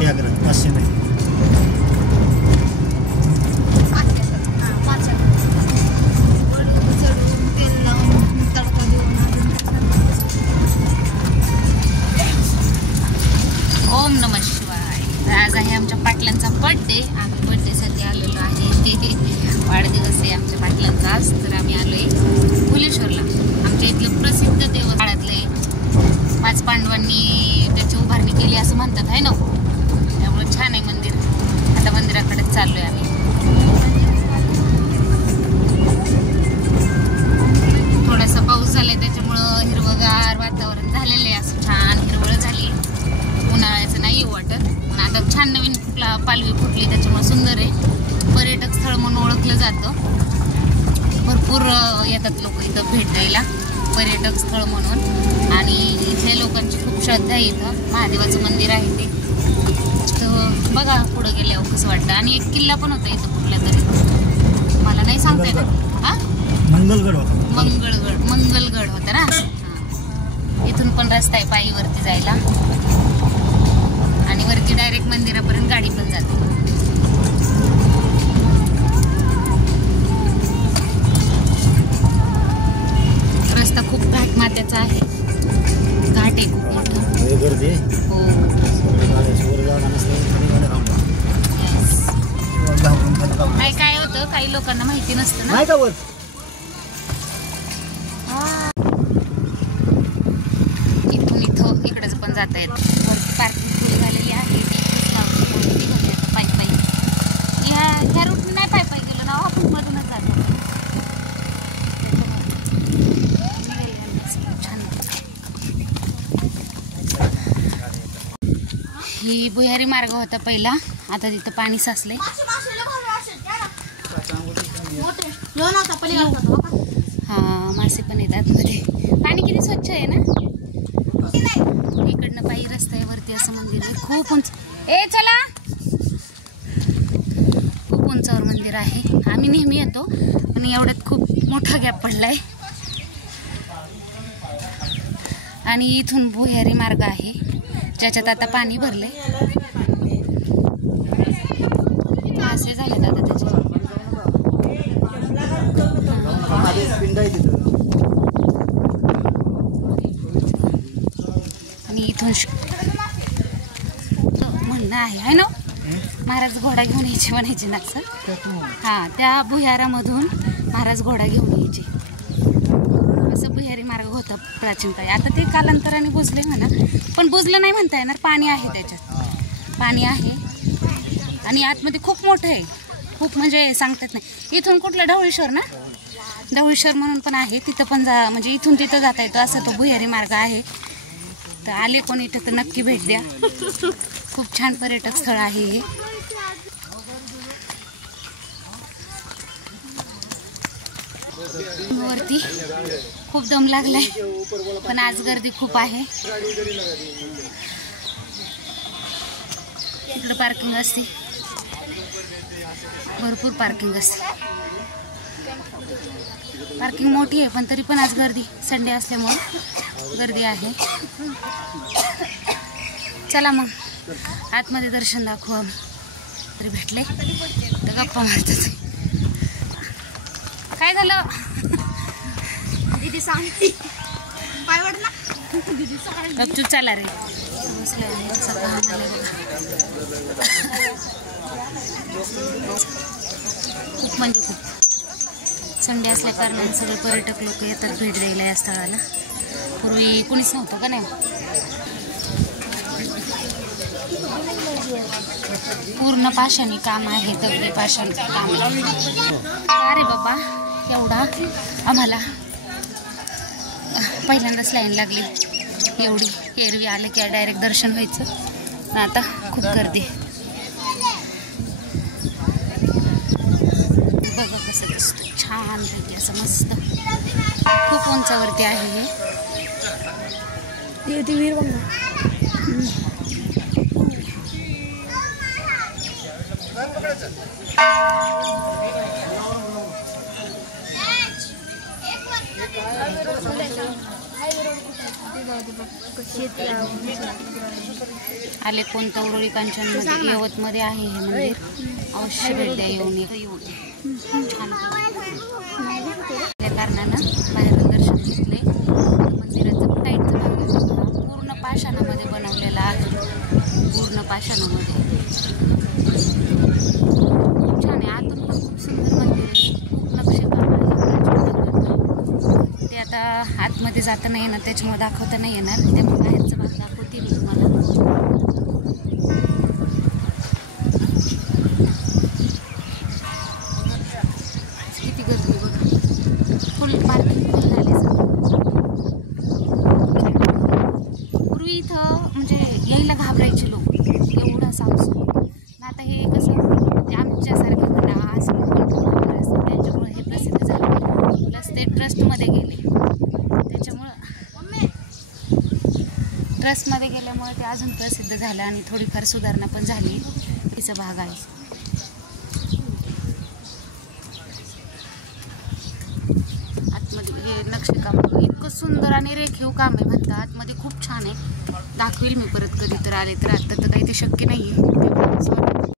500 अकरा 500 नाही ओम नमः शिवाय. आज आहे आमच्या पाटलांचा बर्थडे. आम्ही बर्थडेसाठी आलेलो आहे. वाढदिवस आहे आमच्या पाटलांचा आज. तर आम्ही आलोय भुलेश्वरला. आमच्या इथलं प्रसिद्ध देवस्थान काळातले 5 पांडवांनी त्याची उभारणी केली असं म्हणतात आहे ना. त्यामुळे छान आहे मंदिर. आता मंदिराकडेच चाललोय आम्ही. थोडासा पाऊस झालाय त्याच्यामुळं हिरवगार वातावरण झालेलं आहे. असं छान हिरवळ झाली. उन्हाळ्याचं नाही वाटत. पण आता छान नवीन पालवी फुटली त्याच्यामुळे सुंदर आहे. पर्यटक स्थळ म्हणून ओळखलं जातं. भरपूर येतात लोक इथं भेट द्यायला पर्यटक स्थळ म्हणून. आणि इथे लोकांची खूप श्रद्धा आहे. इथं महादेवाचं मंदिर आहे ते. तर बघा पुढं गेल्यावर कसं वाटतं. आणि एक किल्ला पण होता इथं कुठला तरी मला नाही सांगता येत. हा मंगलगड होता. मंगलगड होता ना. इथून पण रस्ता आहे पायीवरती जायला. आणि वरती डायरेक्ट मंदिरापर्यंत गाडी पण जाते. रस्ता खूप घाट मात्याचा आहे. घाट आहे खूप मोठं. गर्दी हो. काय होतं काही लोकांना माहिती नसतं ना. इथून इथं इकडेच पण जाता येत. वरती पार्किंग फुल झालेली आहे. पायी पायी ह्या रूटने नाही पायी पायी गेलो ना. आपण मधूनच जातो. ही भुयारी मार्ग होता पहिला. आता तिथं पाणी साचलंय. हा मासे पण येतात मध्ये. पाणी किती स्वच्छ आहे ना. इकडनं पायी रस्ता आहे वरती असं मंदिर आहे. खूप उंच. चला खूप उंचावर मंदिर आहे. आम्ही नेहमी येतो पण एवढ्यात खूप मोठा गॅप पडलाय. आणि इथून भुयारी मार्ग आहे ज्याच्यात आता पाणी भरलंय. असे झाले आता त्याचे. आणि इथून म्हणणं आहे ना महाराज घोडा घेऊन यायचे म्हणायचे ना सर. हा त्या भुयारामधून महाराज घोडा घेऊन यायचे असं भुयारी मार्ग होता प्राचीन काळी. आता ते कालांतराने बुजले म्हणा. पण बुजलं नाही म्हणता येणार. पाणी आहे त्याच्यात. पाणी आहे आणि आतमध्ये खूप मोठं आहे. खूप म्हणजे सांगतात नाही. इथून कुठलं ढवळेश्वर ना. ढवळेश्वर म्हणून पण आहे. तिथं पण जा म्हणजे इथून तिथं जाता येतो असा तो भुयारी मार्ग आहे. तर आले कोणी इथं तर नक्की भेट द्या. खूप छान पर्यटक स्थळ आहे हे. वरती खूप दम लागलाय पण आज गर्दी खूप आहे. इकडे पार्किंग असते. भरपूर पार्किंग असते. पार्किंग मोठी आहे पण तरी पण आज गर्दी. संडे असल्यामुळे गर्दी आहे. चला मग आतमध्ये दर्शन दाखवू. आम्ही तरी भेटले तर गप्पा मारतात. काय झालं दीदी सांगते काय वाटलं ना. तू चला रे. खूप म्हणजे खूप संडे असल्या कारणाने सगळे पर्यटक लोक येतात भेट द्यायला या स्थळाला. पूर्वी कोणीच नव्हतं का नाही. पूर्ण पाषाणी काम आहे. दगडी पाषाणचं काम आहे. अरे बाबा एवढा आम्हाला पहिल्यांदाच लाईन लागली. एवढी एरवी आलं की डायरेक्ट दर्शन व्हायचं. आता खूप गर्दी. बघा कसं दिसतं छान पैकी असं मस्त. खूप उंचावरती आहे हे. वीर बघा. आले कोणतं उरळी कांचनमध्ये यवतमध्ये आहे हे मंदिर, अवश्य भेट द्या. येऊन छान त्या कारणानं बाहेरून दर्शन घेतले. मंदिराचं टाईटचं भाग पूर्ण पाषाणामध्ये बनवलेला आहे, पूर्ण पाषाणामध्ये. खूप छान आहे, आतून पण खूप सुंदर मंदिर आहे, खूप नक्षीकाम आहे. ते आता आतमध्ये जाता नाही येणार, त्याच्यामुळे दाखवता नाही येणार, त्यामुळे बाहेरचा भाग दाखवते मी तुम्हाला. किती गर्दी बघा, फुल मार्केट फुल झाले. पूर्वी इथं म्हणजे यायला घाबरायचे लोक, एवढा सामसूम. आता हे कसं ते आमच्यासारखे म्हणा असं त्यांच्यामुळे हे प्रसिद्ध झालं. प्लस ते ट्रस्टमध्ये गेले, त्याच्यामुळं ट्रस्टमध्ये गेल्यामुळे ते अजून प्रसिद्ध झालं आणि थोडीफार सुधारणा पण झाली. तिचा भाग आहे. आतमध्ये हे नक्षीकाम इतकं सुंदर आणि रेखीव काम आहे म्हणतात. आतमध्ये खूप छान आहे, दाखवेल मी परत कधी तर आले तर. आता तर काही ते शक्य नाही आहे.